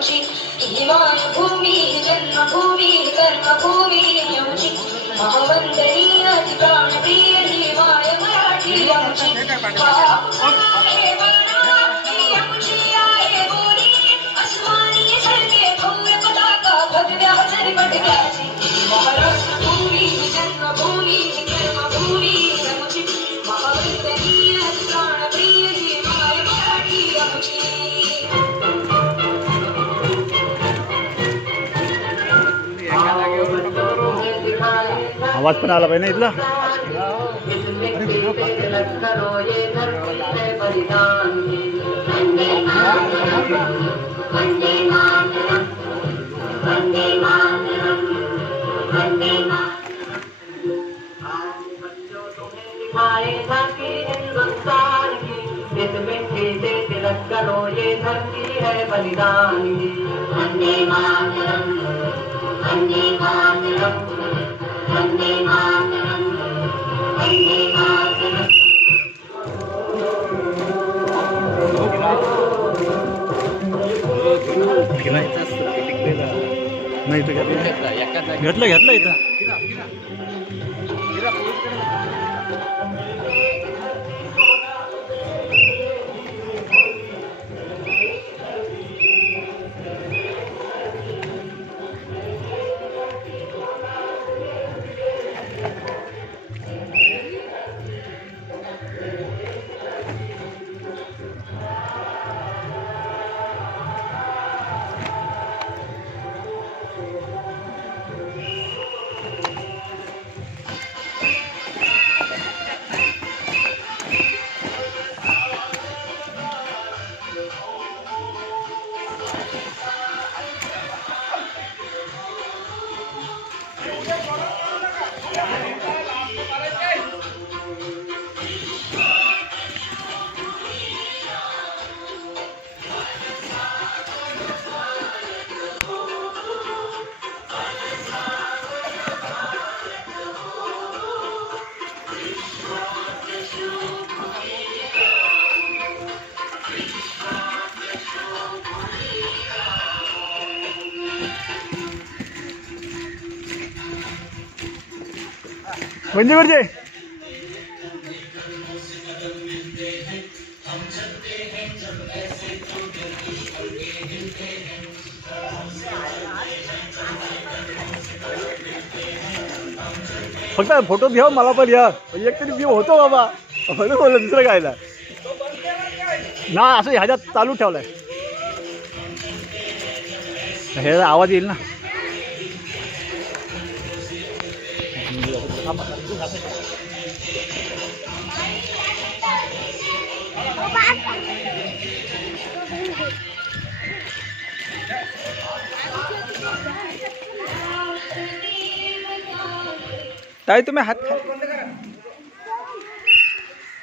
யோஜி திவான பூமி ஜன்ம பூமி கர்ம பூமி யோஜி மகவந்தரி அதி பிராண மாய மராட்டி யோஜி आवाज़ पण आला पाहिजे ना इथला? तिलक करो ये धरती है बलिदान मातरम मातरम। नाही इथं घेतलं घेतलं घेतलं इथं. म्हणजे गुरुजी फक्त फोटो घ्या मला पण या म्हणजे एक तरी व्ह्यू होतो बाबा. म्हणून बोललं दुसरं काय ना असं ह्याच्यात चालू ठेवलाय. हे आवाज येईल ना? nhiều cũng thấp cũng thấp hết তাই